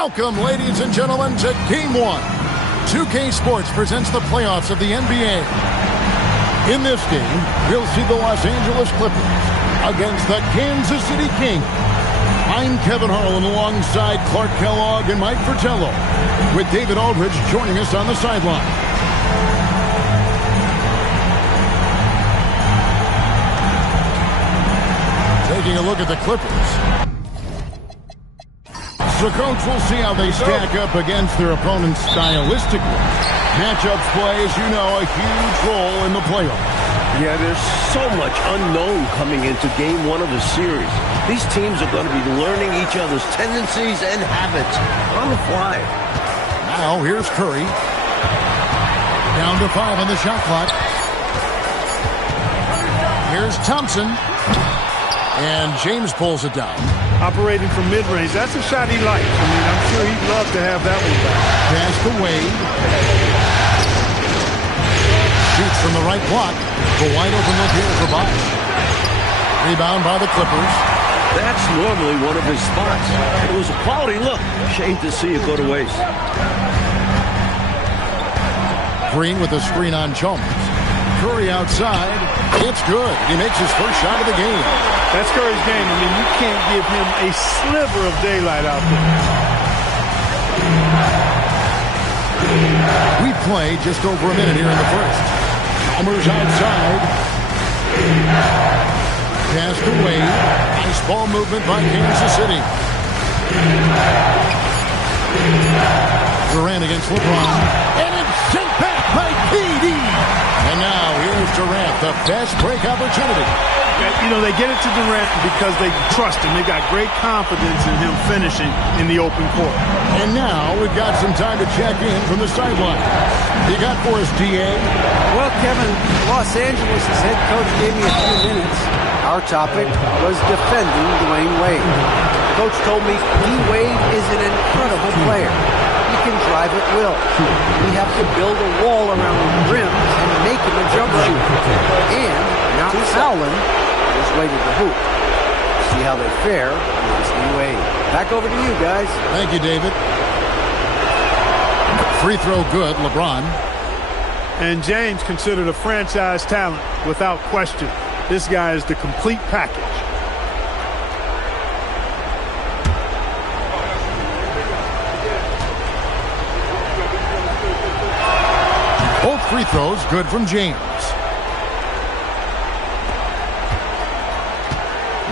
Welcome, ladies and gentlemen, to Game 1. 2K Sports presents the playoffs of the NBA. In this game, we'll see the Los Angeles Clippers against the Kansas City Kings. I'm Kevin Harlan alongside Clark Kellogg and Mike Fratello, with David Aldridge joining us on the sideline. Taking a look at the Clippers. The coach will see how they stack up against their opponents stylistically. Matchups play, as you know, a huge role in the playoffs. Yeah, there's so much unknown coming into Game 1 of the series. These teams are going to be learning each other's tendencies and habits on the fly. Now, here's Curry. Down to 5 on the shot clock. Here's Thompson. And James pulls it down. Operating from mid-range, that's a shot he likes. I mean, I'm sure he'd love to have that one back. Pass to Wade. Shoots from the right block. The wide open look here for Bosh. Rebound by the Clippers. That's normally one of his spots. It was a quality look. Shame to see it go to waste. Green with a screen on Chalmers. Curry outside. It's good. He makes his first shot of the game. That's Curry's game. I mean, you can't give him a sliver of daylight out there. We play just over a minute here in the first. Chalmers outside. Pass to Wade. Nice ball movement by Kansas City. Durant against LeBron. And it's sent back by KD. And now here's Durant, the best break opportunity. You know, they get it to Durant because they trust him. They got great confidence in him finishing in the open court. And now we've got some time to check in from the sideline. You got for us, D.A.? Well, Kevin, Los Angeles' head coach gave me a few minutes. Our topic was defending Dwayne Wade. Coach told me D-Wade is an incredible player. He can drive at will. We have to build a wall around the rim and make him a jump shooter. And not fouling his way to the hoop. See how they fare against D-Wade. Back over to you, guys. Thank you, David. Free throw good, LeBron. And James considered a franchise talent without question. This guy is the complete package. Both free throws good from James.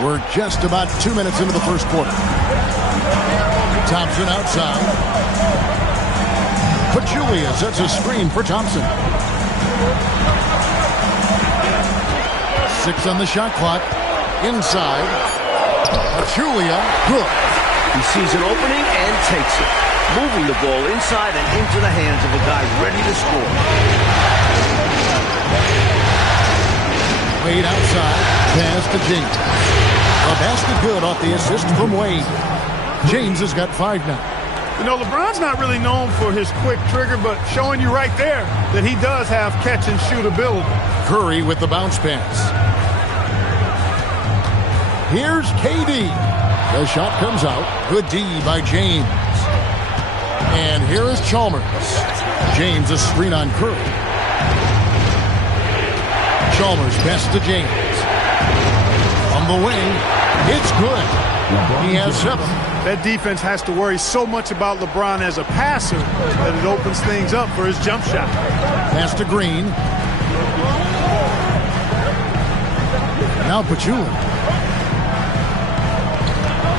We're just about 2 minutes into the first quarter. Thompson outside. Pachulia sets a screen for Thompson. 6 on the shot clock. Inside. Pachulia, good. He sees an opening and takes it, moving the ball inside and into the hands of a guy ready to score. Wade outside. Pass to James. A basket good off the assist from Wade. James has got 5 now. You know, LeBron's not really known for his quick trigger, but showing you right there that he does have catch-and-shoot ability. Curry with the bounce pass. Here's KD. The shot comes out. Good D by James. And here is Chalmers. James a screen on Curry. Chalmers pass to James. On the wing. It's good. He has 7. That defense has to worry so much about LeBron as a passer that it opens things up for his jump shot. Pass to Green. Now Pachulia.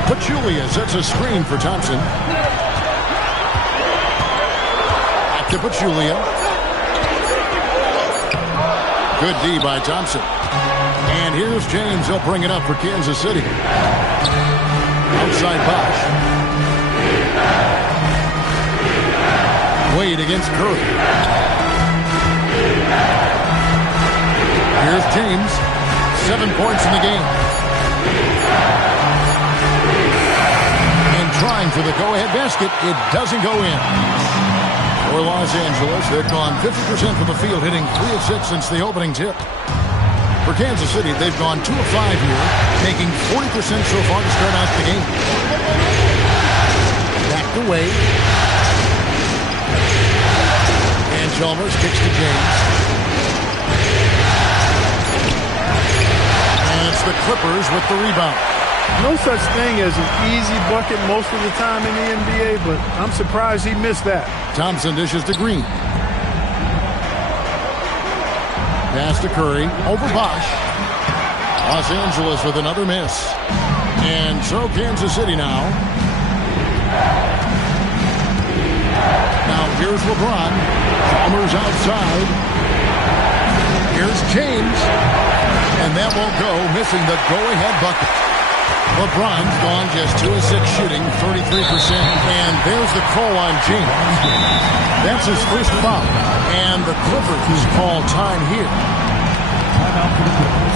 Pachulia sets a screen for Thompson. Back to Pachulia. Good D by Thompson. And here's James. He'll bring it up for Kansas City. Outside Bosh. Wade against Curry. Here's James. 7 points in the game. And trying for the go-ahead basket. It doesn't go in. For Los Angeles, they've gone 50% from the field, hitting 3 of 6 since the opening tip. For Kansas City, they've gone 2 of 5 here, making 40% so far to start out the game. Back to Wade. And Chalmers kicks to James. And it's the Clippers with the rebound. No such thing as an easy bucket most of the time in the NBA, but I'm surprised he missed that. Thompson dishes to Green. Pass to Curry. Over Bosch. Los Angeles with another miss. And so Kansas City now. Now here's LeBron. Chalmers outside. Here's James. And that won't go, missing the go-ahead bucket. LeBron's gone just 2 of 6 shooting, 33%. And there's the call on James. That's his first foul. And the Clippers call time here. Timeout for the Clippers.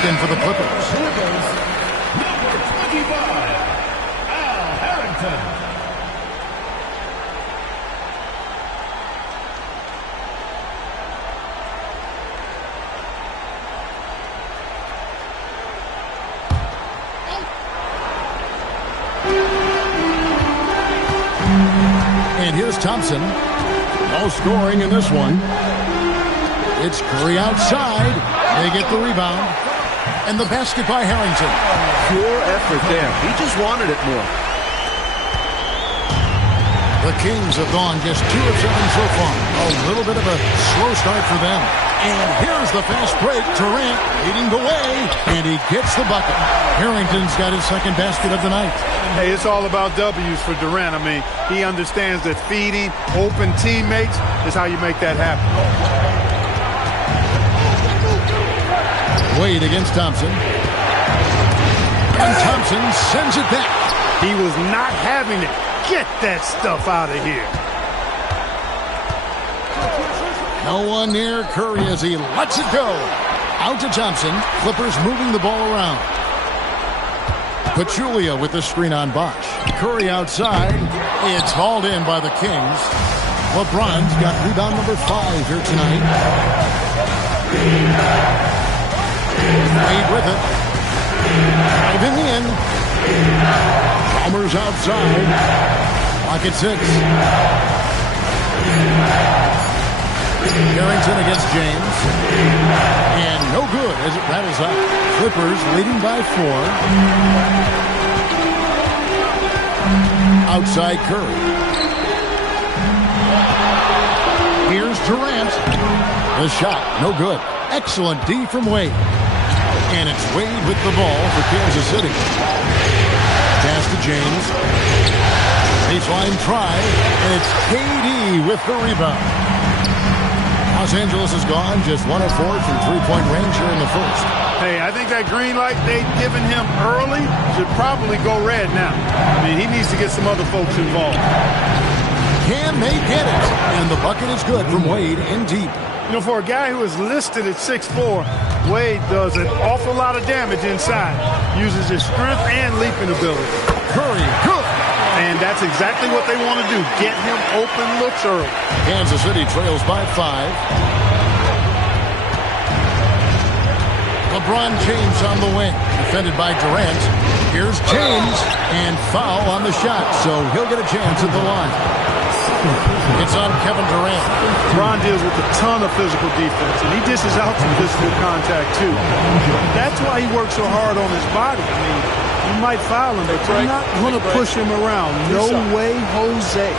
In for the Clippers. Number 25, Al Harrington. And here's Thompson. No scoring in this one. It's Curry outside. They get the rebound. And the basket by Harrington. Pure effort there. He just wanted it more. The Kings have gone just 2 of 7 so far. A little bit of a slow start for them. And here's the fast break. Durant leading the way. And he gets the bucket. Harrington's got his second basket of the night. Hey, it's all about W's for Durant. I mean, he understands that feeding open teammates is how you make that happen. Wade against Thompson. And Thompson sends it back. He was not having it. Get that stuff out of here. No one near Curry as he lets it go. Out to Thompson. Clippers moving the ball around. Pachulia with the screen on Bosch. Curry outside. It's hauled in by the Kings. LeBron's got rebound number 5 here tonight. Wade with it. Driving in. Chalmers outside. Clock at 6. Harrington against James. And no good as it rattles out. Clippers leading by 4. Outside Curry. Here's Durant. The shot, no good. Excellent D from Wade. And it's Wade with the ball for Kansas City. Pass to James. Baseline try. And it's KD with the rebound. Los Angeles is gone. Just 1 of 4 from three-point range here in the first. Hey, I think that green light they've given him early should probably go red now. I mean, he needs to get some other folks involved. Can they get it? And the bucket is good from Wade in deep. You know, for a guy who is listed at 6'4", Wade does an awful lot of damage inside. Uses his strength and leaping ability. Curry, good. And that's exactly what they want to do. Get him open looks early. Kansas City trails by 5. LeBron James on the wing, defended by Durant. Here's James, and foul on the shot, so he'll get a chance at the line. It's on Kevin Durant. LeBron deals with a ton of physical defense, and he dishes out some physical contact, too. That's why he works so hard on his body. I mean, you might foul him, but you're not going to push him around. No way, Jose.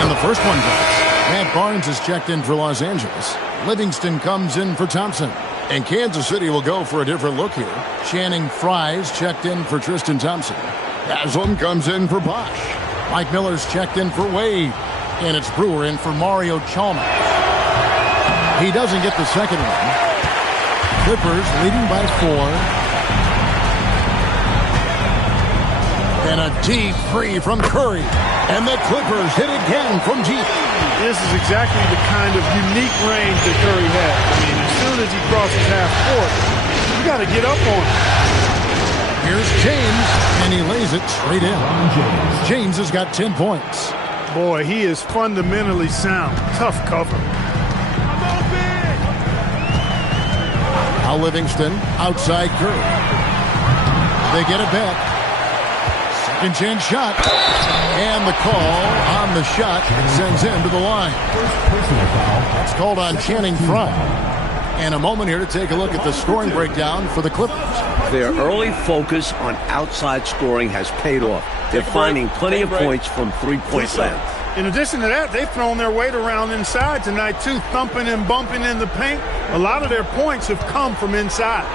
And the first one goes. Matt Barnes is checked in for Los Angeles. Livingston comes in for Thompson. And Kansas City will go for a different look here. Channing Frye's checked in for Tristan Thompson. Haslam comes in for Bosch. Mike Miller's checked in for Wade. And it's Brewer in for Mario Chalmers. He doesn't get the second one. Clippers leading by 4. And a deep three from Curry. And the Clippers hit again from deep. This is exactly the kind of unique range that Curry has. I mean, as soon as he crosses half court, you got to get up on him. Here's James, and he lays it straight in. James has got 10 points. Boy, he is fundamentally sound. Tough cover. Now Livingston outside Curry. They get it back. Second chance shot. And the call on the shot sends him to the line. It's called on Channing Frye. And a moment here to take a look at the scoring breakdown for the Clippers. Their early focus on outside scoring has paid off. They're finding plenty of points from three-point land. In addition to that, they've thrown their weight around inside tonight, too, thumping and bumping in the paint. A lot of their points have come from inside.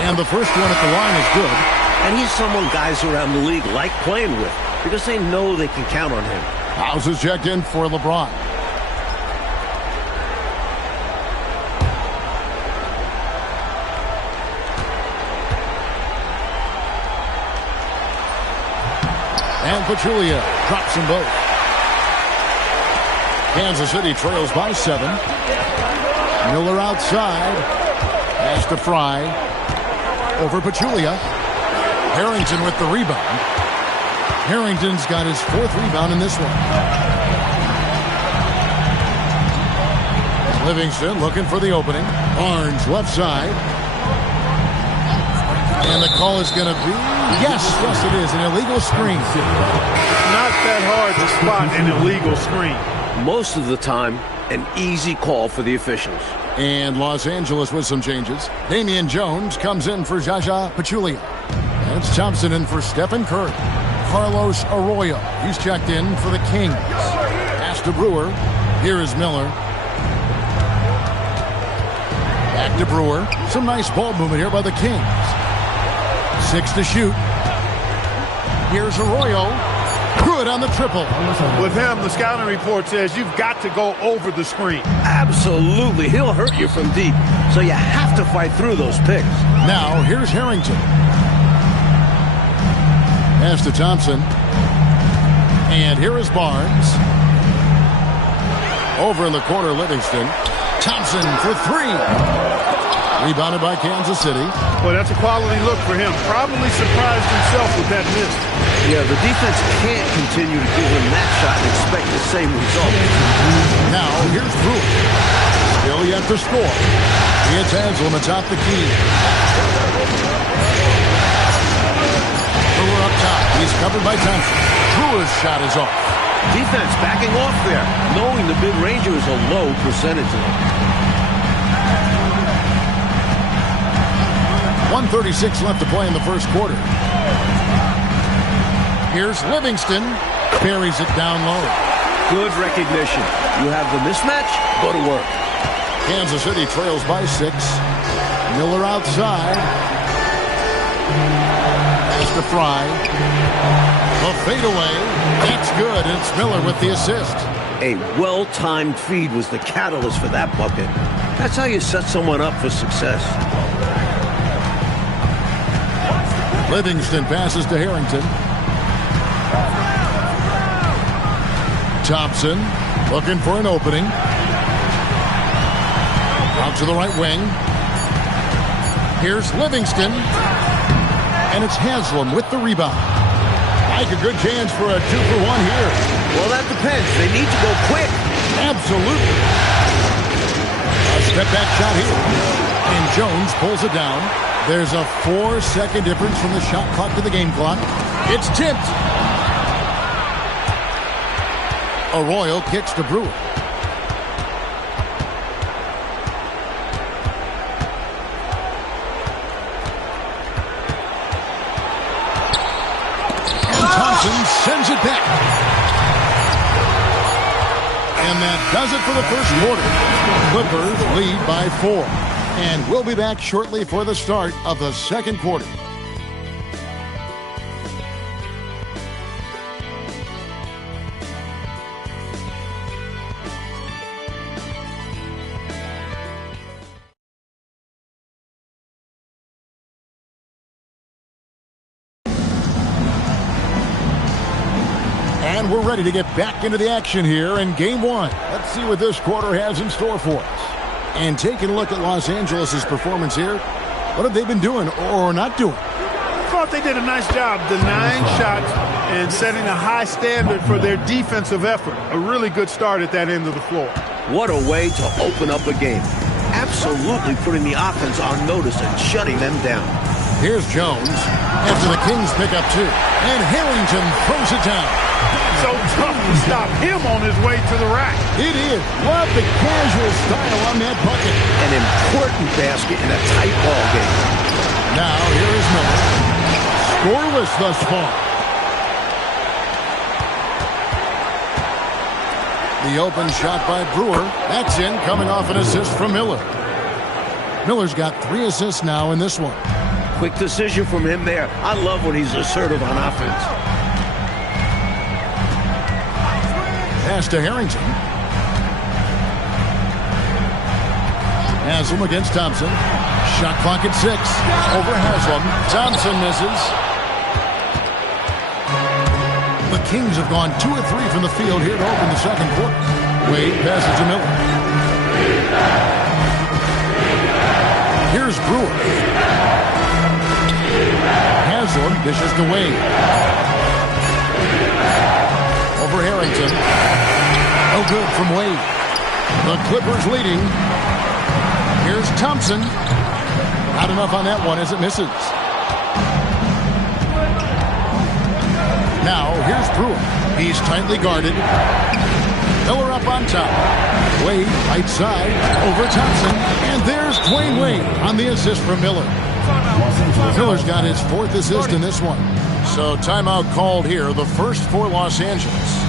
And the first one at the line is good. And he's someone guys around the league like playing with because they know they can count on him. House is checked in for LeBron. And Pachulia drops them both. Kansas City trails by 7. Miller outside. Pass to Frye. Over Pachulia. Harrington with the rebound. Harrington's got his 4th rebound in this one. Livingston looking for the opening. Barnes left side. And the call is going to be, yes, it is, an illegal screen. It's not that hard to spot an illegal screen. Most of the time, an easy call for the officials. And Los Angeles with some changes. Damian Jones comes in for Jaja Pachulia. And it's Thompson in for Stephen Curry. Carlos Arroyo, he's checked in for the Kings. Pass to Brewer. Here is Miller. Back to Brewer. Some nice ball movement here by the Kings. 6 to shoot. Here's Arroyo. Good on the triple. With him, the scouting report says you've got to go over the screen. Absolutely. He'll hurt you from deep, so you have to fight through those picks. Now, here's Harrington. Pass to Thompson. And here is Barnes. Over in the corner, Livingston. Thompson for 3. Rebounded by Kansas City. Well, that's a quality look for him. Probably surprised himself with that miss. Yeah, the defense can't continue to give him that shot and expect the same result. Now, here's Brewer. Still yet to score. It's Haslam atop the key. Brewer up top. He's covered by Thompson. Brewer's shot is off. Defense backing off there, knowing the mid-ranger is a low percentage of it. 1:36 left to play in the first quarter. Here's Livingston. Buries it down low. Good recognition. You have the mismatch, go to work. Kansas City trails by 6. Miller outside. Pass to Frye. The fadeaway. That's good. It's Miller with the assist. A well-timed feed was the catalyst for that bucket. That's how you set someone up for success. Livingston passes to Harrington. Thompson looking for an opening. Out to the right wing. Here's Livingston. And it's Haslam with the rebound. Like a good chance for a 2-for-1 here. Well, that depends. They need to go quick. Absolutely. A step-back shot here. And Jones pulls it down. There's a 4-second difference from the shot clock to the game clock. It's tipped. Arroyo kicks to Brewer. Sends it back. And that does it for the first quarter. Clippers lead by 4. And we'll be back shortly for the start of the second quarter. And we're ready to get back into the action here in Game 1. Let's see what this quarter has in store for us. And taking a look at Los Angeles' performance here, what have they been doing or not doing? I thought they did a nice job denying shots and setting a high standard for their defensive effort. A really good start at that end of the floor. What a way to open up a game. Absolutely putting the offense on notice and shutting them down. Here's Jones after the Kings pick up 2. And Harrington throws it down. So tough to stop him on his way to the rack. It is. Love the casual style on that bucket. An important basket in a tight ball game. Now here is Miller. Scoreless thus far. The open shot by Brewer. That's in, coming off an assist from Miller. Miller's got 3 assists now in this one. Quick decision from him there. I love when he's assertive on offense. Pass to Harrington. Haslam against Thompson. Shot clock at 6. Over Haslam. Thompson misses. The Kings have gone 2 of 3 from the field here to open the second quarter. Wade passes to Miller. Here's Brewer. Haslam dishes to Wade. Over Harrington. No good from Wade. The Clippers leading. Here's Thompson. Not enough on that one as it misses. Now here's Brewer. He's tightly guarded. Miller up on top. Wade right side over Thompson. And there's Dwayne Wade on the assist from Miller. Miller's got his 4th assist in this one. So timeout called here, the first for Los Angeles.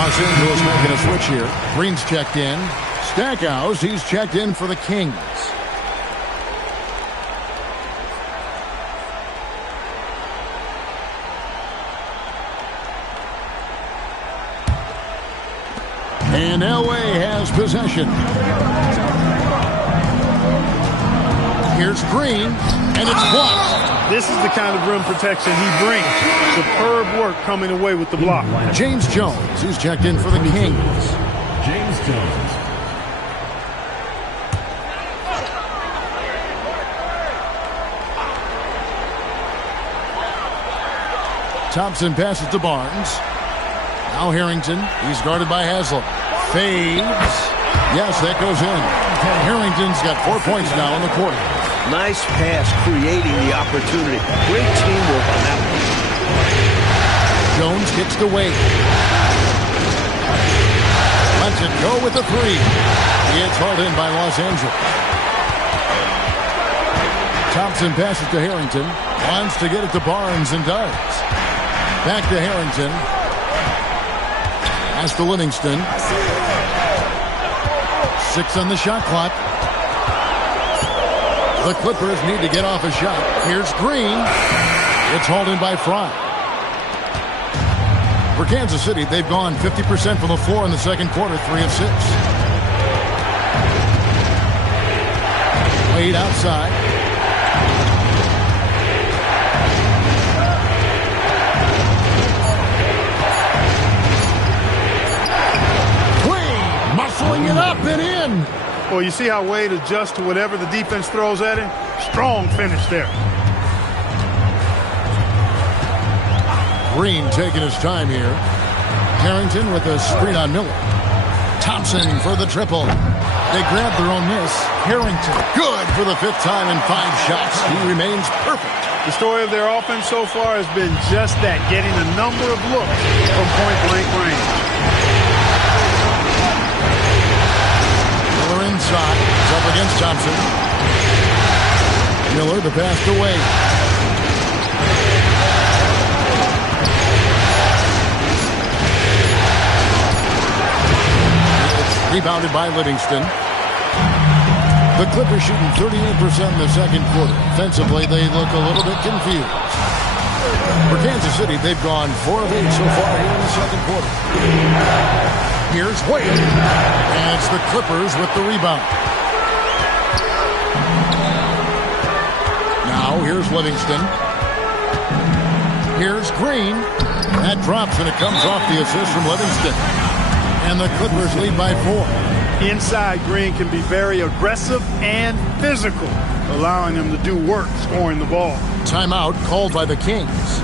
Los Angeles making a switch here. Green's checked in. Stackhouse, he's checked in for the Kings. And Elway has possession. Here's Green, and it's blocked. This is the kind of rim protection he brings. Superb work coming away with the block. James Jones, who's checked in for the Kings. James Jones. Thompson passes to Barnes. Now Harrington. He's guarded by Haslem. Fades. Yes, that goes in. Harrington's got 4 points now in the quarter. Nice pass, creating the opportunity. Great teamwork on that one. Jones kicks to Wade. Lets it go with the three. It's hauled in by Los Angeles. Thompson passes to Harrington. Wants to get it to Barnes and does. Back to Harrington. Pass to Livingston. 6 on the shot clock. The Clippers need to get off a shot. Here's Green. It's hauled in by Fry. For Kansas City, they've gone 50% from the floor in the second quarter, 3 of 6. Wade outside. Wade muscling it up and in. Well, you see how Wade adjusts to whatever the defense throws at him? Strong finish there. Green taking his time here. Harrington with a screen on Miller. Thompson for the triple. They grab their own miss. Harrington, good for the 5th time in 5 shots. He remains perfect. The story of their offense so far has been just that, getting a number of looks from point-blank range. Miller inside. He's up against Thompson. Miller the pass to Wade. Rebounded by Livingston. The Clippers shooting 38% in the second quarter. Offensively, they look a little bit confused. For Kansas City, they've gone 4 of 8 so far here in the second quarter. Here's Wade. And it's the Clippers with the rebound. Now, here's Livingston. Here's Green. That drops, and it comes off the assist from Livingston. And the Clippers lead by 4. Inside, Green can be very aggressive and physical, allowing him to do work scoring the ball. Timeout called by the Kings.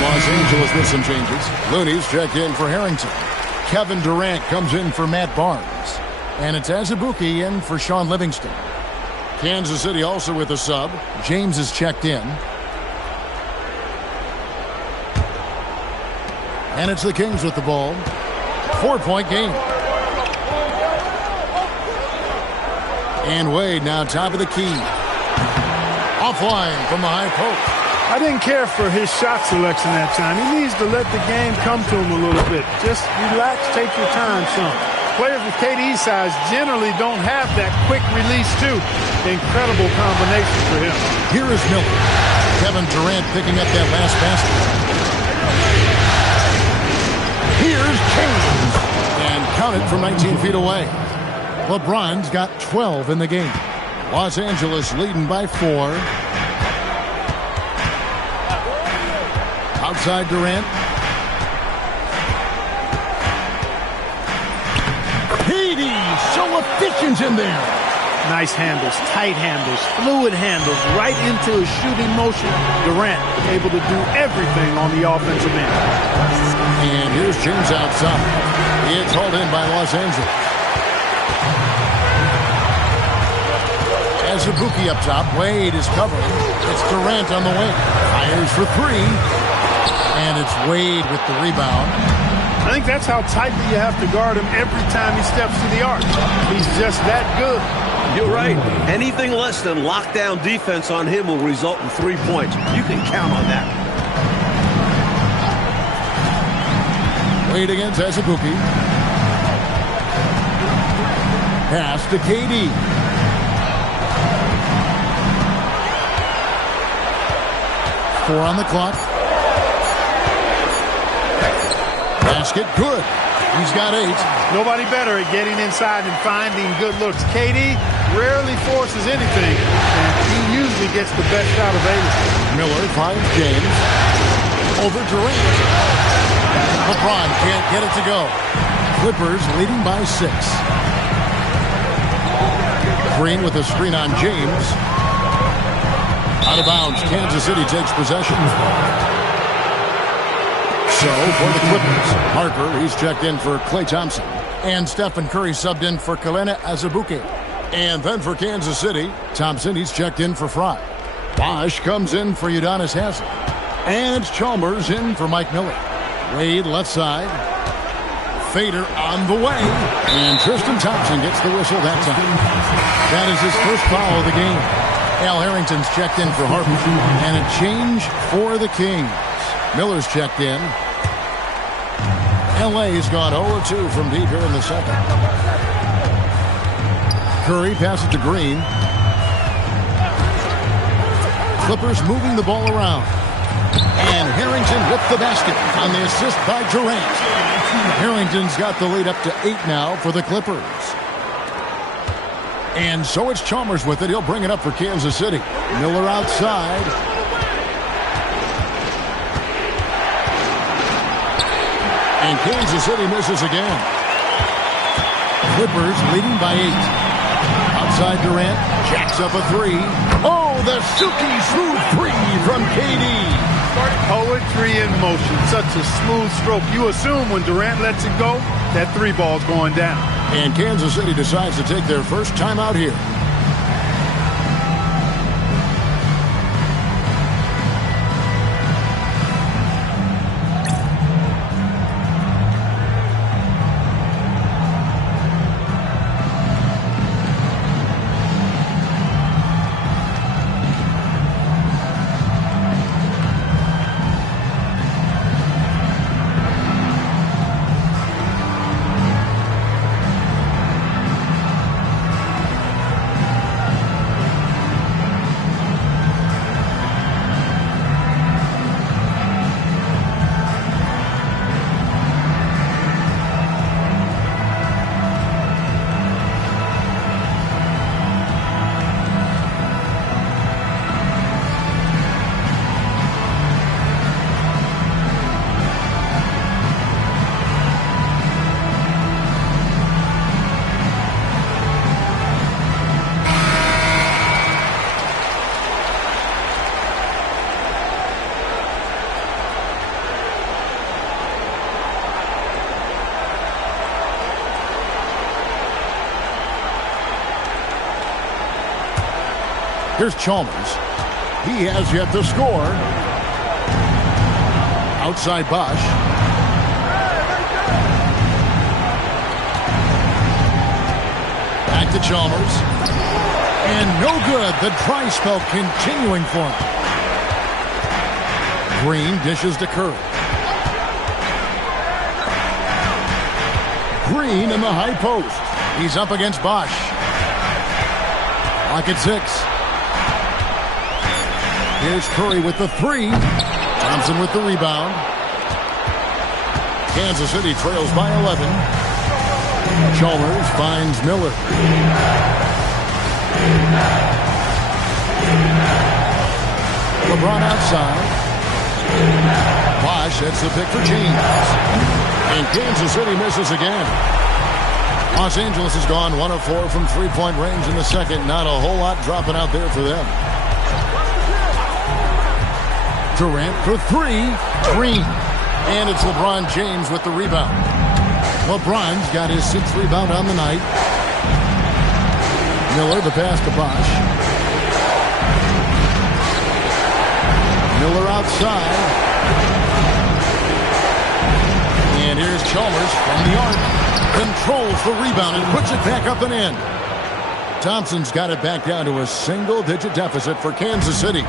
Los Angeles with some changes. Looney's checked in for Harrington. Kevin Durant comes in for Matt Barnes. And it's Azubuike in for Sean Livingston. Kansas City also with a sub. James is checked in. And it's the Kings with the ball. 4-point game. And Wade now top of the key. Offline from the high post. I didn't care for his shot selection that time. He needs to let the game come to him a little bit. Just relax, take your time some. Players with KD's size generally don't have that quick release too. Incredible combination for him. Here is Miller. Kevin Durant picking up that last basket. Here's James. And count it from 19 feet away. LeBron's got 12 in the game. Los Angeles leading by 4. Outside Durant. KD, so efficient in there. Nice handles, tight handles, fluid handles, right into his shooting motion. Durant able to do everything on the offensive end. And here's James outside. It's hauled in by Los Angeles. Azubuike up top. Wade is covering. It's Durant on the wing. Fires for 3. And it's Wade with the rebound. I think that's how tightly you have to guard him every time he steps to the arc. He's just that good. You're right. Anything less than lockdown defense on him will result in 3 points. You can count on that. Wade against Azubuike. Pass to KD. Four on the clock. Basket good. He's got 8. Nobody better at getting inside and finding good looks. KD rarely forces anything, and he usually gets the best shot available. Miller finds James. Over Durant. LeBron can't get it to go. Clippers leading by 6. Green with a screen on James. Out of bounds. Kansas City takes possession. So, for the Clippers, Harper, he's checked in for Klay Thompson. And Stephen Curry subbed in for Kelenna Azubuike. And then for Kansas City, Thompson, he's checked in for Fry. Bosh comes in for Udonis Haslem. And Chalmers in for Mike Miller. Wade left side. Fader on the way. And Tristan Thompson gets the whistle that time. That is his first foul of the game. Al Harrington's checked in for Harper. And a change for the Kings. Miller's checked in. LA's gone 0-2 from deep here in the second. Curry passes to Green. Clippers moving the ball around. And Harrington with the basket on the assist by Durant. Harrington's got the lead up to 8 now for the Clippers. And so it's Chalmers with it. He'll bring it up for Kansas City. Miller outside. And Kansas City misses again. Clippers leading by 8. Outside Durant, jacks up a 3. Oh, the silky smooth 3 from KD. Poetry in motion. Such a smooth stroke. You assume when Durant lets it go, that 3 ball's going down. And Kansas City decides to take their first timeout here. Here's Chalmers. He has yet to score. Outside Bosh. Back to Chalmers. And no good. The dry spell continuing for him. Green dishes to Curry. Green in the high post. He's up against Bosch. Lock at 6. Here's Curry with the 3. Thompson with the rebound. Kansas City trails by 11. Chalmers finds Miller. LeBron outside. Bosch hits the pick for James. And Kansas City misses again. Los Angeles has gone 1 of 4 from three-point range in the second. Not a whole lot dropping out there for them. Durant for 3. Green. And it's LeBron James with the rebound. LeBron's got his 6th rebound on the night. Miller, the pass to Bosch. Miller outside. And here's Chalmers from the arc. Controls the rebound and puts it back up and in. Thompson's got it back down to a single-digit deficit for Kansas City.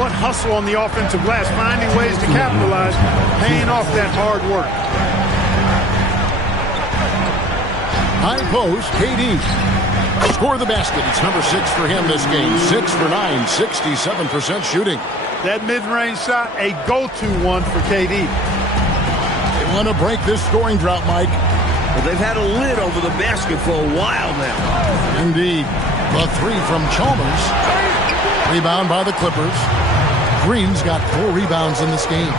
What hustle on the offensive glass, finding ways to capitalize, paying off that hard work. High post, KD. Score the basket. It's number 6 for him this game. 6 for 9, 67% shooting. That mid-range shot, a go-to one for KD. They want to break this scoring drought, Mike. Well, they've had a lid over the basket for a while now. Indeed. The 3 from Chalmers. Rebound by the Clippers. Green's got 4 rebounds in this game.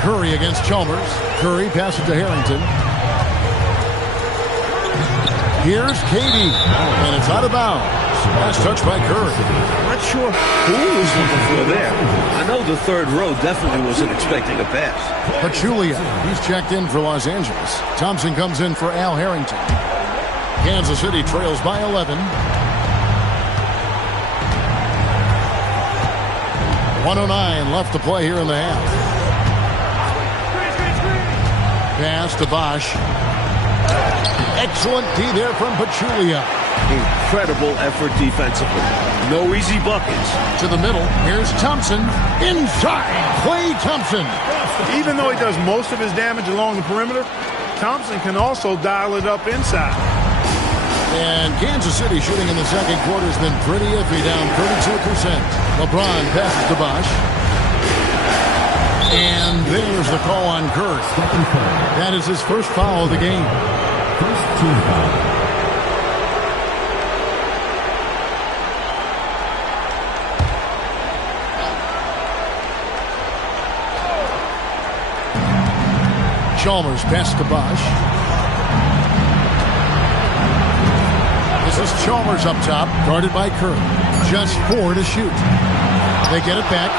Curry against Chalmers. Curry passes to Harrington. Here's KD. And it's out of bounds. Last touch by Curry. Not sure who he was looking for there. I know the third row definitely wasn't expecting a pass. Pachulia. He's checked in for Los Angeles. Thompson comes in for Al Harrington. Kansas City trails by 11. 1:09 left to play here in the half. Pass to Bosch. Excellent D there from Pachulia. Incredible effort defensively. No easy buckets. To the middle. Here's Thompson. Inside. Klay Thompson. Even though he does most of his damage along the perimeter, Thompson can also dial it up inside. And Kansas City shooting in the second quarter has been pretty iffy, down 32%. LeBron passes to Bosch. And there's the call on Curry. That is his first foul of the game. First team foul. Chalmers pass to Bosch. This is Chalmers up top, guarded by Curry. Just 4 to shoot. They get it back.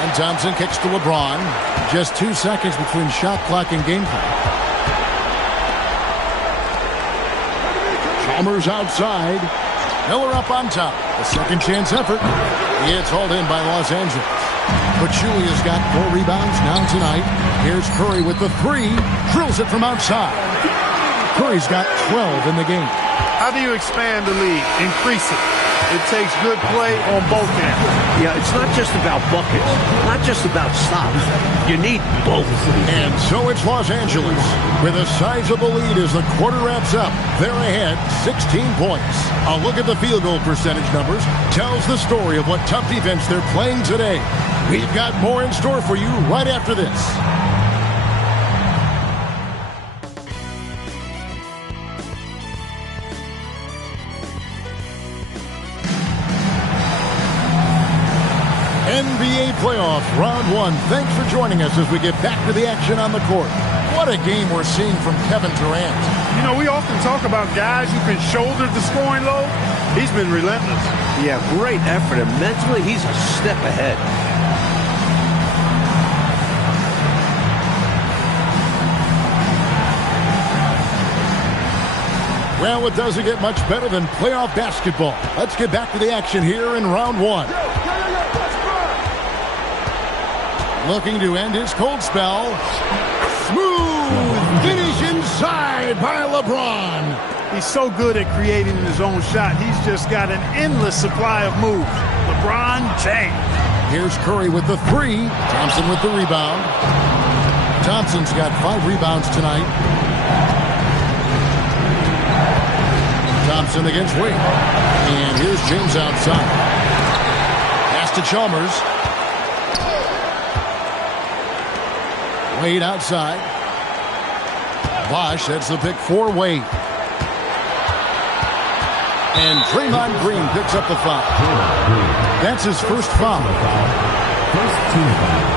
And Thompson kicks to LeBron. Just 2 seconds between shot clock and game clock. Chalmers outside. Miller up on top. A second chance effort. It's hauled in by Los Angeles. Pachulia's got 4 rebounds now tonight. Here's Curry with the 3. Drills it from outside. Curry's got 12 in the game. How do you expand the lead? Increase it. It takes good play on both ends. Yeah, it's not just about buckets, not just about stops. You need both. And so it's Los Angeles with a sizable lead as the quarter wraps up. They're ahead 16 points. A look at the field goal percentage numbers tells the story of what tough defense they're playing today. We've got more in store for you right after this. NBA playoffs, round 1. Thanks for joining us as we get back to the action on the court. What a game we're seeing from Kevin Durant. You know, we often talk about guys who can shoulder the scoring load. He's been relentless. Yeah, great effort, and mentally he's a step ahead. Well, it doesn't get much better than playoff basketball. Let's get back to the action here in round 1. Looking to end his cold spell. Smooth finish in denied by LeBron. He's so good at creating his own shot. He's just got an endless supply of moves. LeBron James. Here's Curry with the three. Thompson with the rebound. Thompson's got 5 rebounds tonight. Thompson against Wade. And here's James outside. Pass to Chalmers. Wade outside. Bosh sets the pick for Wade. And Draymond Green picks up the foul. That's his first foul. First team foul.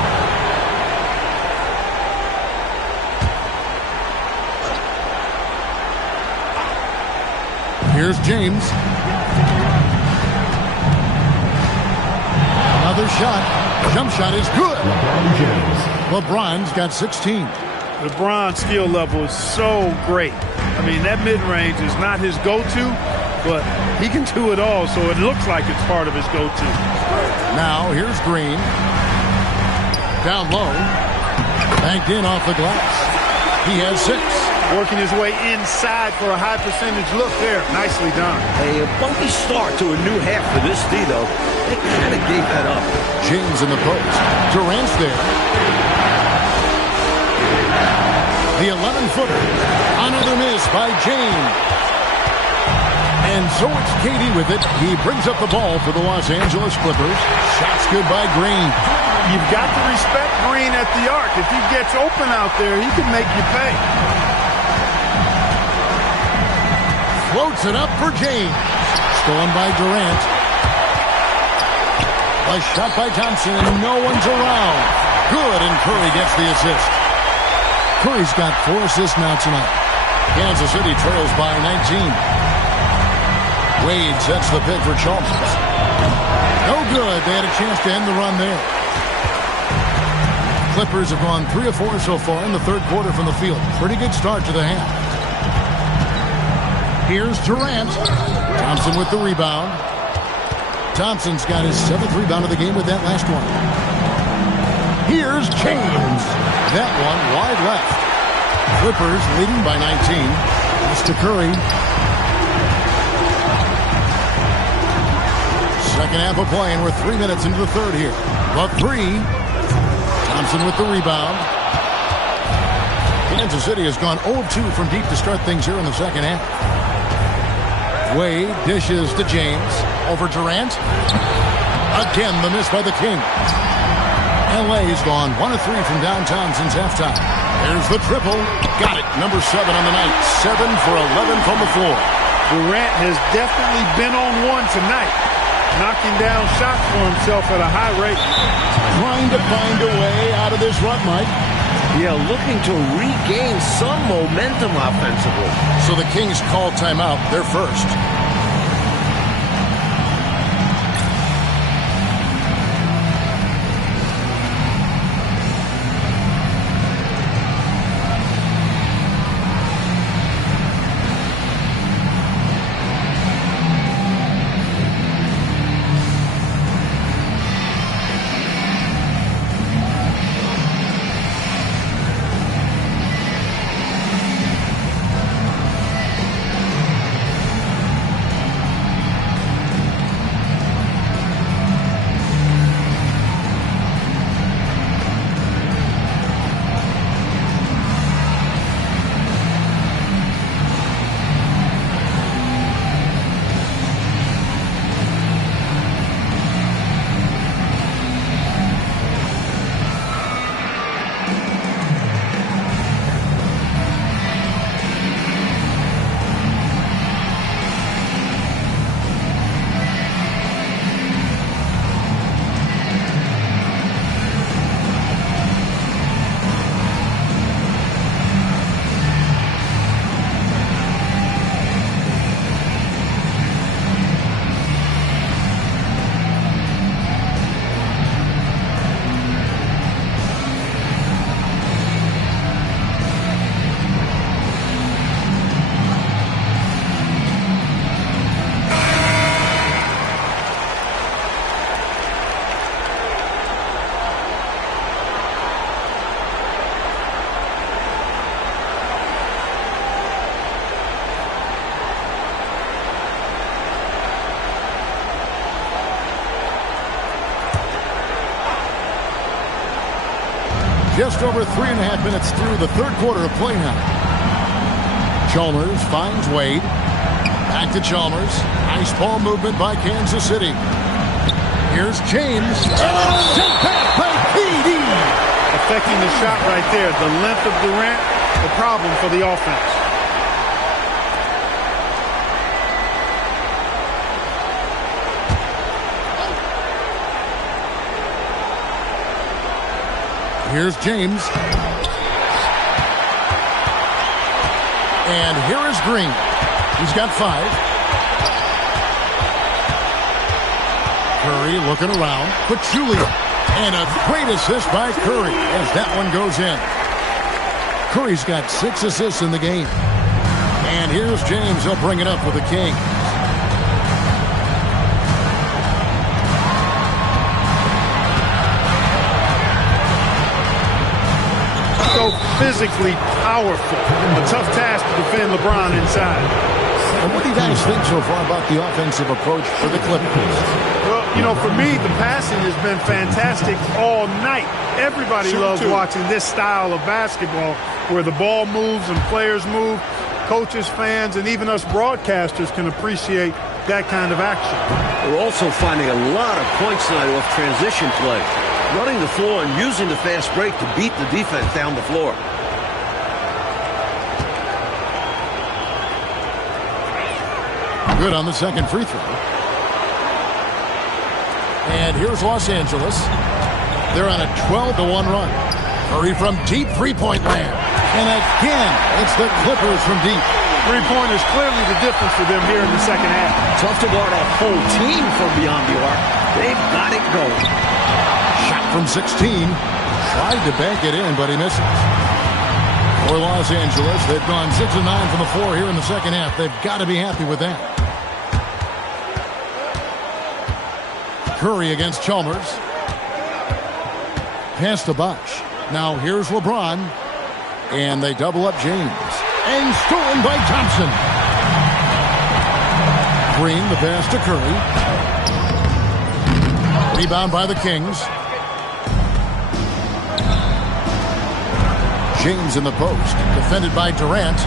Here's James. Another shot. Jump shot is good. LeBron James. LeBron's got 16. LeBron's skill level is so great. I mean, that mid-range is not his go-to, but he can do it all, so it looks like it's part of his go-to. Now, here's Green. Down low. Banked in off the glass. He has 6. Working his way inside for a high percentage look there. Nicely done. A bumpy start to a new half for this D, though. They kind of gave that up. James in the post. Durant's there. The 11-footer. Another miss by James. And so it's Katie with it. He brings up the ball for the Los Angeles Clippers. Shots good by Green. You've got to respect Green at the arc. If he gets open out there, he can make you pay. Floats it up for James. Stolen by Durant. A shot by Thompson. No one's around. Good, and Curry gets the assist. Curry's got 4 assists now tonight. Kansas City trails by 19. Wade sets the pick for Chalmers. No good. They had a chance to end the run there. Clippers have gone 3 of 4 so far in the third quarter from the field. Pretty good start to the half. Here's Durant. Thompson with the rebound. Thompson's got his 7th rebound of the game with that last one. Here's James. That one wide left. Clippers leading by 19. Pass to Curry. Second half of play, and we're 3 minutes into the third here. The 3. Thompson with the rebound. Kansas City has gone 0-2 from deep to start things here in the second half. Wade dishes to James. Over Durant. Again, the miss by the King. LA's gone 1 of 3 from downtown since halftime. There's the triple. Got it. Number 7 on the night. 7 for 11 from the floor. Durant has definitely been on one tonight. Knocking down shots for himself at a high rate. Trying to find a way out of this rut, Mike. Yeah, looking to regain some momentum offensively. So the Kings call timeout. They're first. Just over 3.5 minutes through the third quarter of play now. Chalmers finds Wade. Back to Chalmers. Nice ball movement by Kansas City. Here's James. Sent back by PD. Affecting the shot right there. The length of Durant, the problem for the offense. Here's James. And here is Green. He's got 5. Curry looking around. Pachulia. And a great assist by Curry as that one goes in. Curry's got 6 assists in the game. And here's James. He'll bring it up with the Kings. So physically powerful. A tough task to defend LeBron inside. And what do you guys think so far about the offensive approach for the Clippers? Well, you know, for me, the passing has been fantastic all night. Everybody loves watching this style of basketball where the ball moves and players move. Coaches, fans, and even us broadcasters can appreciate that kind of action. We're also finding a lot of points tonight off transition play. Running the floor and using the fast break to beat the defense down the floor. Good on the second free throw. And here's Los Angeles. They're on a 12-1 run. Curry from deep three-point land. And again, it's the Clippers from deep. Three-point is clearly the difference for them here in the second half. Tough to guard a whole team from beyond the arc. They've got it going. Shot from 16. Tried to bank it in, but he misses. For Los Angeles, they've gone 6 of 9 from the floor here in the second half. They've got to be happy with that. Curry against Chalmers. Pass to Bosh. Now here's LeBron. And they double up James. And stolen by Thompson. Green, the pass to Curry. Rebound by the Kings. James in the post. Defended by Durant.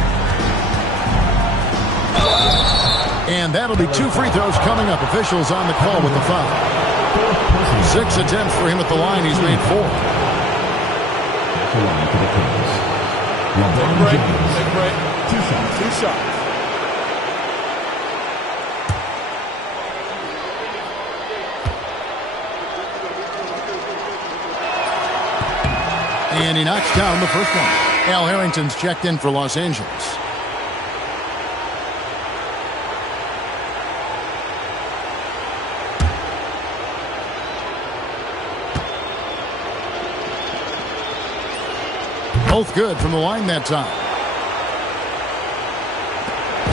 And that'll be 2 free throws coming up. Officials on the call with the foul. 6 attempts for him at the line. He's made 4. LeBron James. 2 shots. 2 shots. And he knocks down the first one. Al Harrington's checked in for Los Angeles. Both good from the line that time.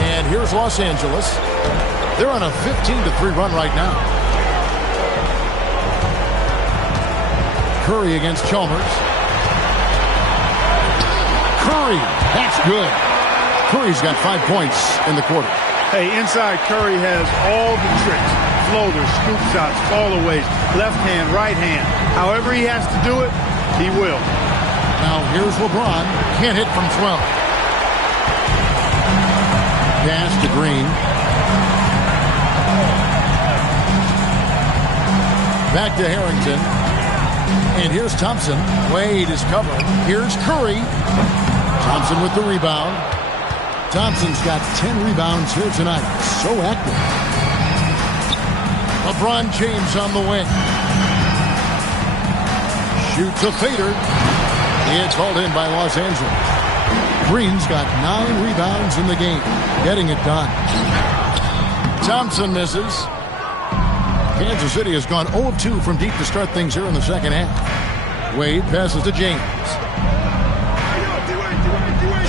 And here's Los Angeles. They're on a 15-3 run right now. Curry against Chalmers. Curry, that's good. Curry's got 5 points in the quarter. Hey, inside Curry has all the tricks. Floaters, scoop shots, fallaways, left hand, right hand. However he has to do it, he will. Now here's LeBron. Can't hit from 12. Pass to Green. Back to Harrington. And here's Thompson. Wade is covered. Here's Curry. Thompson with the rebound. Thompson's got 10 rebounds here tonight. So active. LeBron James on the wing. Shoots a fader. It's hauled in by Los Angeles. Green's got 9 rebounds in the game. Getting it done. Thompson misses. Kansas City has gone 0 of 2 from deep to start things here in the second half. Wade passes to James.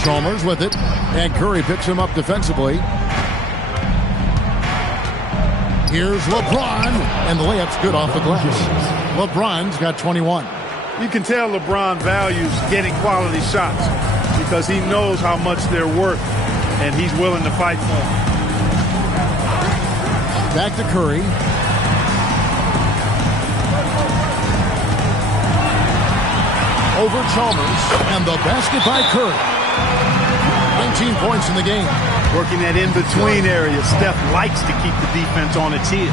Chalmers with it. And Curry picks him up defensively. Here's LeBron. And the layup's good off the glass. LeBron's got 21. You can tell LeBron values getting quality shots because he knows how much they're worth, and he's willing to fight for them. Back to Curry. over Chalmers, and the basket by Curry. 19 points in the game. Working that in-between area. Steph likes to keep the defense on its heels.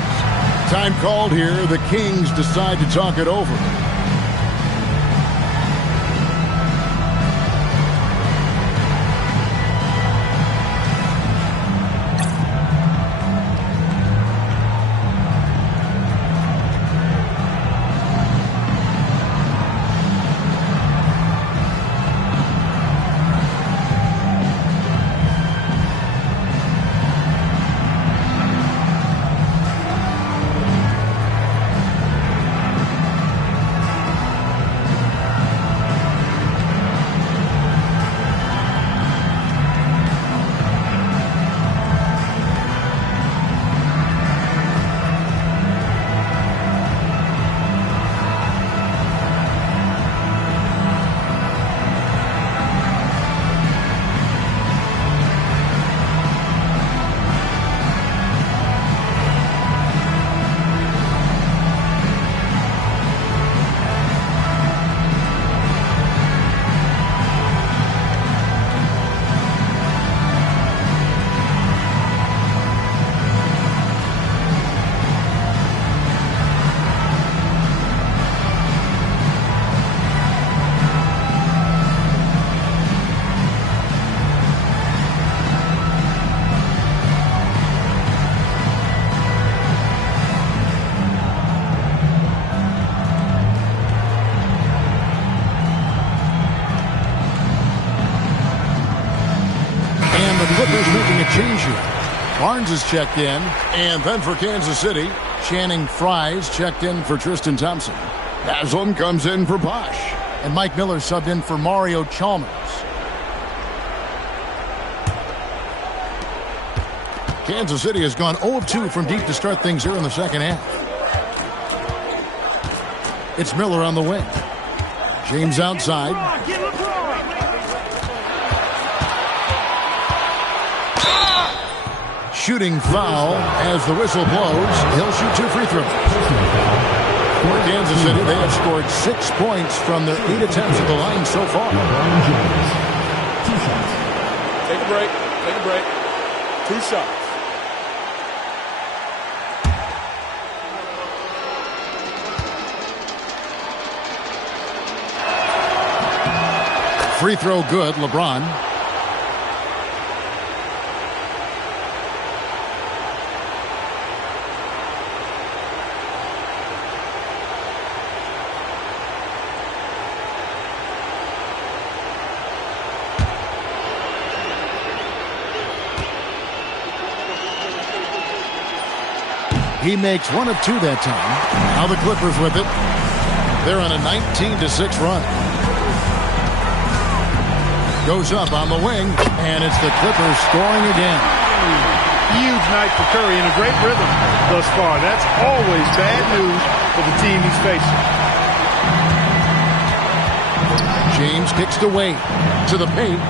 Time called here. The Kings decide to talk it over. Clippers making a change here. Barnes is checked in, and then for Kansas City, Channing Frye's checked in for Tristan Thompson. Haslam comes in for Bosch, and Mike Miller subbed in for Mario Chalmers. Kansas City has gone 0 of 2 from deep to start things here in the second half. It's Miller on the wing. James outside. Shooting foul as the whistle blows. He'll shoot 2 free throws. For Kansas City, they have scored 6 points from their 8 attempts at the line so far. Take a break. Take a break. 2 shots. Free throw good, LeBron. He makes 1 of 2 that time. Now the Clippers with it. They're on a 19-6 run. Goes up on the wing, and it's the Clippers scoring again. Huge night for Curry in a great rhythm thus far. That's always bad news for the team he's facing. James kicks to Wade. To the paint.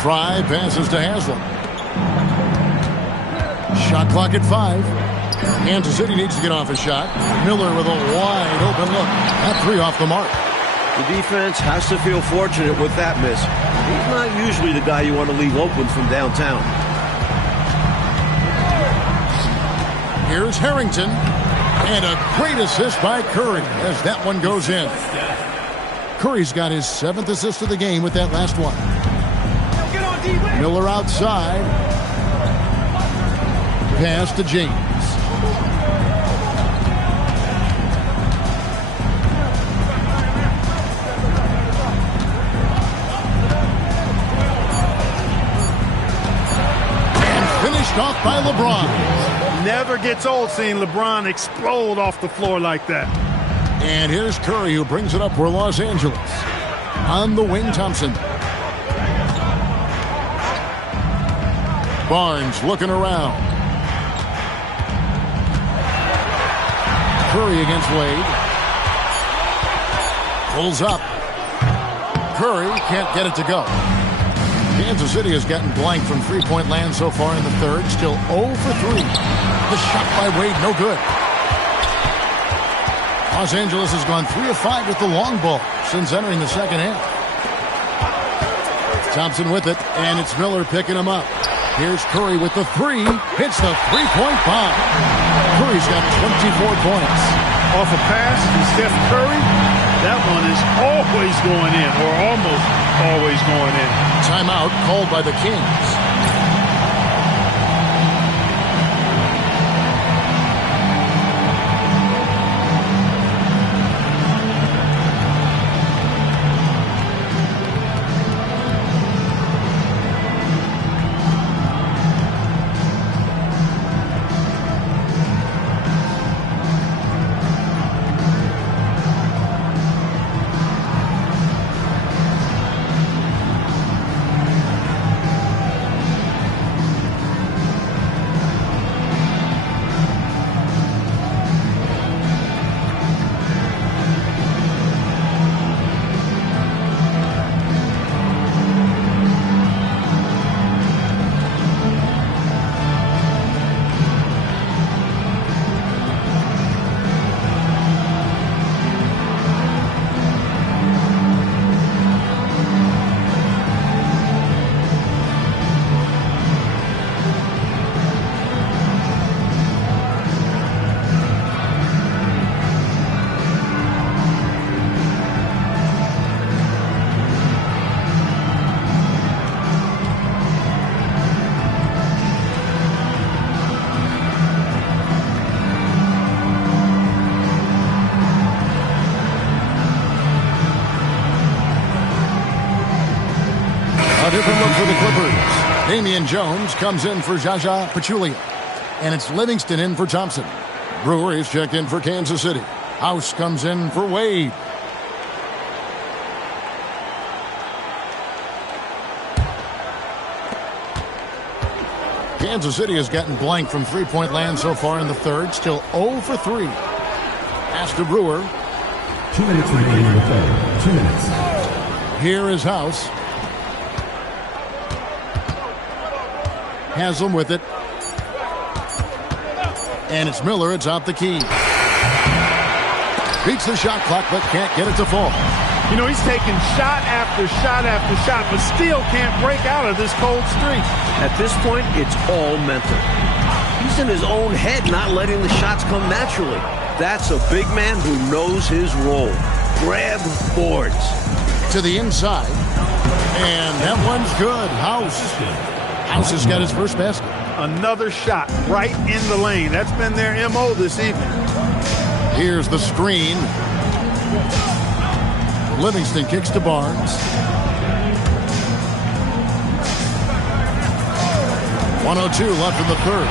Frye passes to Haslam. Shot clock at 5. Kansas City needs to get off a shot. Miller with a wide open look. That 3 off the mark. The defense has to feel fortunate with that miss. He's not usually the guy you want to leave open from downtown. Here's Harrington. And a great assist by Curry as that one goes in. Curry's got his 7th assist of the game with that last one. Miller outside. Pass to James. Off by LeBron. Never gets old seeing LeBron explode off the floor like that. And here's Curry who brings it up for Los Angeles. On the wing, Thompson. Barnes looking around. Curry against Wade. Pulls up. Curry can't get it to go. Kansas City has gotten blank from three-point land so far in the third. Still 0 for 3. The shot by Wade, no good. Los Angeles has gone 3 of 5 with the long ball since entering the second half. Thompson with it, and it's Miller picking him up. Here's Curry with the three. Hits the three-point bomb. Curry's got 24 points. Off a pass to Steph Curry, that one is always going in, or almost always going in. Timeout called by the Kings. A different look for the Clippers. Damian Jones comes in for Zaza Pachulia. And it's Livingston in for Thompson. Brewer is checked in for Kansas City. House comes in for Wade. Kansas City has gotten blank from three-point land so far in the third. Still 0 for 3. Pass to Brewer. 2 minutes remaining in the third. 2 minutes. Here is House. Haslam with it. And it's Miller atop the key. Beats the shot clock, but can't get it to fall. You know, he's taking shot after shot after shot, but still can't break out of this cold streak. At this point, it's all mental. He's in his own head, not letting the shots come naturally. That's a big man who knows his role. Grab boards. To the inside. And that one's good. House has got his first basket. Another shot right in the lane. That's been their MO this evening. Here's the screen. Livingston kicks to Barnes. 1:02 left in the third.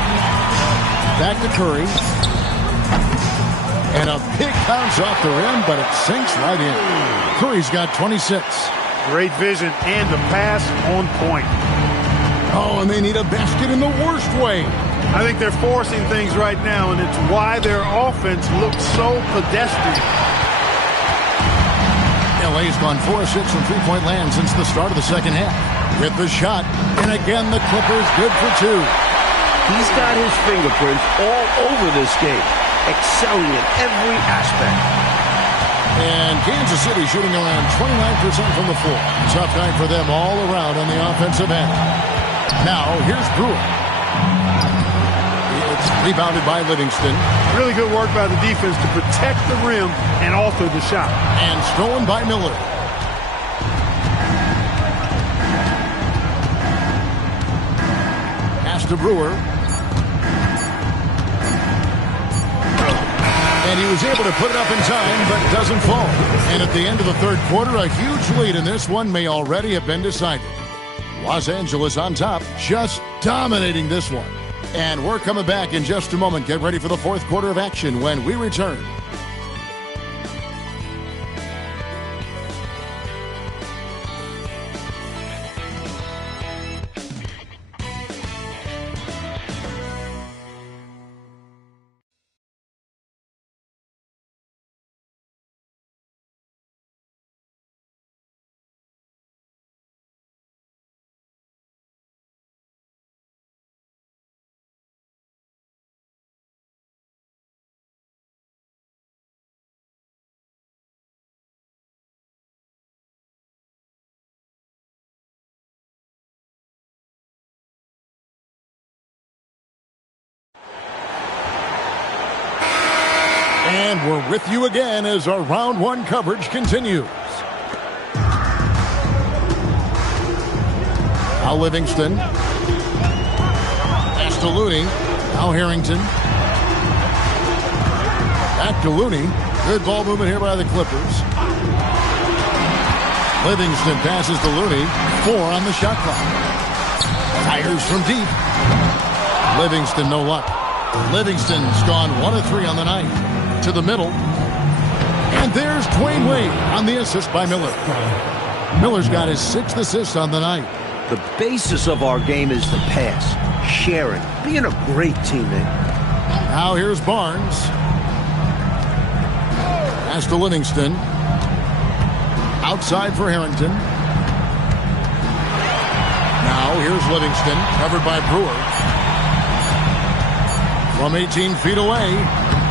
Back to Curry. And a big bounce off the rim, but it sinks right in. Curry's got 26. Great vision and the pass on point. Oh, and they need a basket in the worst way. I think they're forcing things right now, and it's why their offense looks so pedestrian. LA's gone 4 of 6 from three-point land since the start of the second half. With the shot, and again the Clippers good for 2. He's got his fingerprints all over this game, excelling in every aspect. And Kansas City shooting around 29% from the floor. Tough night for them all around on the offensive end. Now, here's Brewer. It's rebounded by Livingston. Really good work by the defense to protect the rim and alter the shot. And stolen by Miller. Pass to Brewer. And he was able to put it up in time, but doesn't fall. And at the end of the third quarter, a huge lead in this one may already have been decided. Los Angeles on top, just dominating this one. And we're coming back in just a moment. Get ready for the fourth quarter of action when we return. And we're with you again as our round one coverage continues. Now Livingston. Pass to Looney. Now Harrington. Back to Looney. Good ball movement here by the Clippers. Livingston passes to Looney. 4 on the shot clock. Fires from deep. Livingston no luck. Livingston's gone 1 of 3 on the night. To the middle. And there's Dwayne Wade on the assist by Miller. Miller's got his 6th assist on the night. The basis of our game is the pass, sharing, being a great teammate. Now here's Barnes. Pass to Livingston. Outside for Harrington. Now here's Livingston, covered by Brewer. From 18 feet away,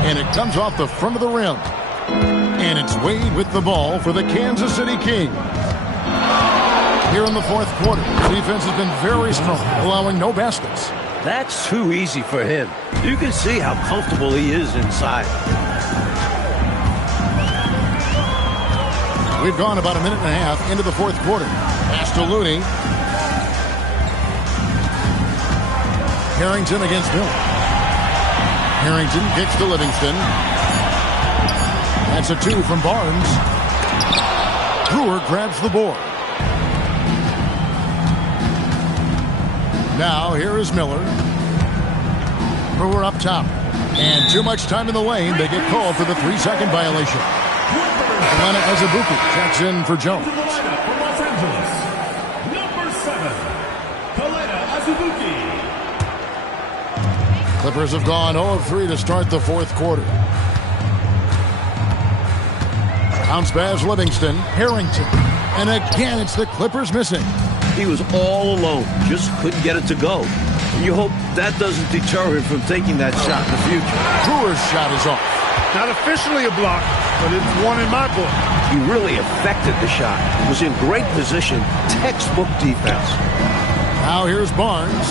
and it comes off the front of the rim. And it's Wade with the ball for the Kansas City Kings. Here in the fourth quarter, the defense has been very strong, allowing no baskets. That's too easy for him. You can see how comfortable he is inside. We've gone about a minute and a half into the fourth quarter. Pass to Looney. Harrington against Miller. Harrington kicks to Livingston. That's a 2 from Barnes. Brewer grabs the board. Now here is Miller. Brewer up top. And too much time in the lane. They get called for the 3-second violation. Kalena Azubuike checks in for Jones. From Los Angeles, number 7, Kalena Azubuike. Clippers have gone 0 of 3 to start the fourth quarter. Bounce pass Livingston. Harrington. And again, it's the Clippers missing. He was all alone, just couldn't get it to go. You hope that doesn't deter him from taking that shot in the future. Brewer's shot is off. Not officially a block, but it's one in my book. He really affected the shot. Was in great position, textbook defense. Now here's Barnes.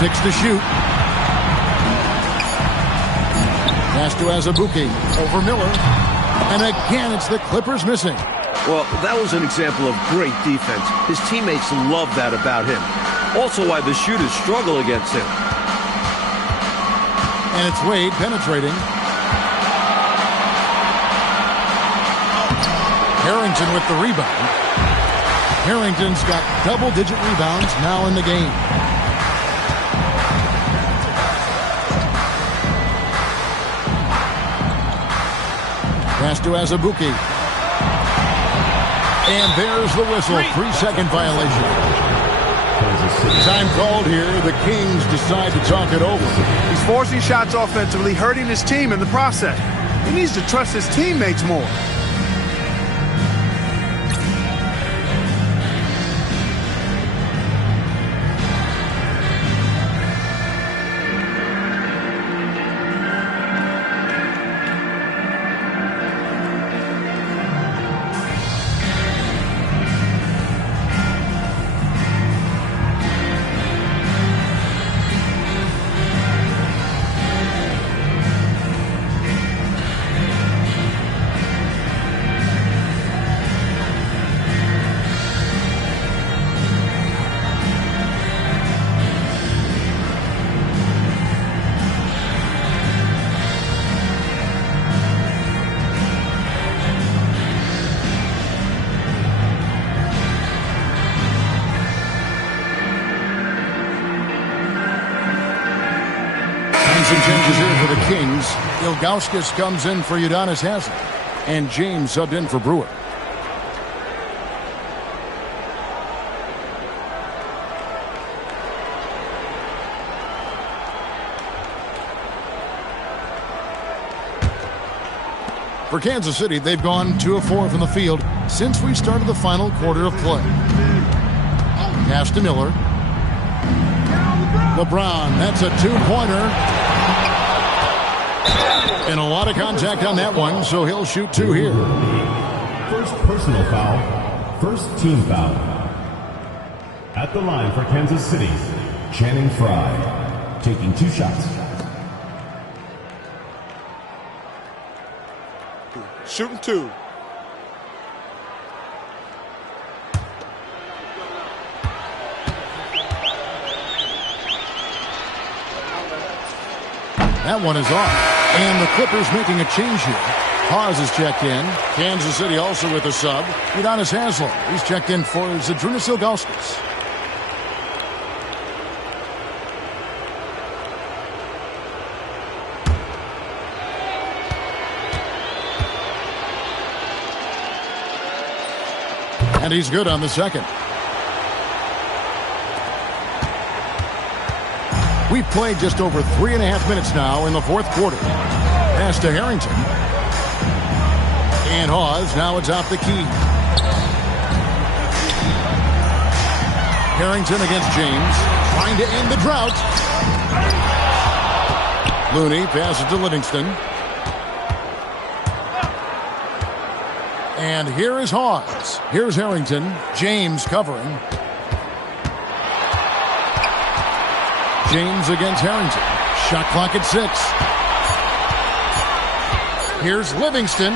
6 to shoot. Pass to Azubuike. Over Miller. And again, it's the Clippers missing. Well, that was an example of great defense. His teammates love that about him. Also why the shooters struggle against him. And it's Wade penetrating. Harrington with the rebound. Harrington's got double-digit rebounds now in the game. Pass to Azubuike. And there's the whistle. 3-second violation. Time called here. The Kings decide to talk it over. He's forcing shots offensively, hurting his team in the process. He needs to trust his teammates more. Some changes here for the Kings. Ilgauskas comes in for Udonis Haslem. And James subbed in for Brewer. For Kansas City, they've gone 2 of 4 from the field since we started the final quarter of play. Pass to Miller. LeBron, that's a 2-pointer. And a lot of contact on that one, so he'll shoot 2 here. First personal foul, first team foul. At the line for Kansas City, Channing Frye, taking 2 shots. Shooting 2. That one is off. And the Clippers making a change here. Hawes is checked in. Kansas City also with a sub. Udonis Haslem. He's checked in for Zydrunas Ilgauskas. And he's good on the second. We've played just over 3.5 minutes now in the fourth quarter. Pass to Harrington. And Hawes, now it's off the key. Harrington against James, trying to end the drought. Looney passes to Livingston. And here is Hawes. Here's Harrington. James covering. James against Harrington. Shot clock at 6. Here's Livingston.